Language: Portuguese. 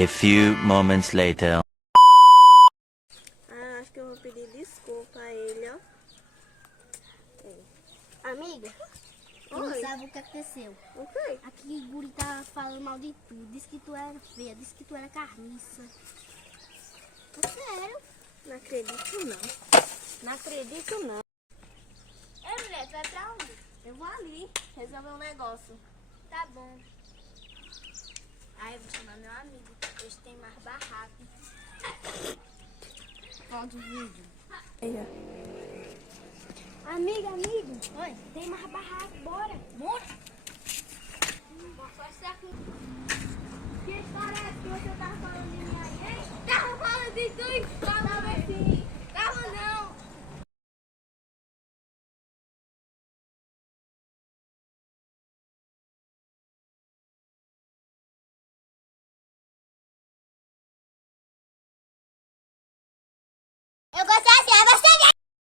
A few moments later. Acho que eu vou pedir desculpa a ele, ó. Amiga, Não oi. sabe o que aconteceu. O quê? Aqui o guri tá falando mal de tu. Disse que tu era feia, disse que tu era carniça. É sério? Não acredito, não. Não acredito, não. É, mulher, tu vai pra onde? Eu vou ali resolver um negócio. Tá bom. Aí eu vou chamar meu amigo. Hoje tem mais barraco. Pronto o vídeo. Amiga, amigo. Oi. Tem mais barraco, bora. Bora. Que história é que você tava falando de mim aí, hein? Tava falando de tu e falava assim. Tava não. Eu gostei assim,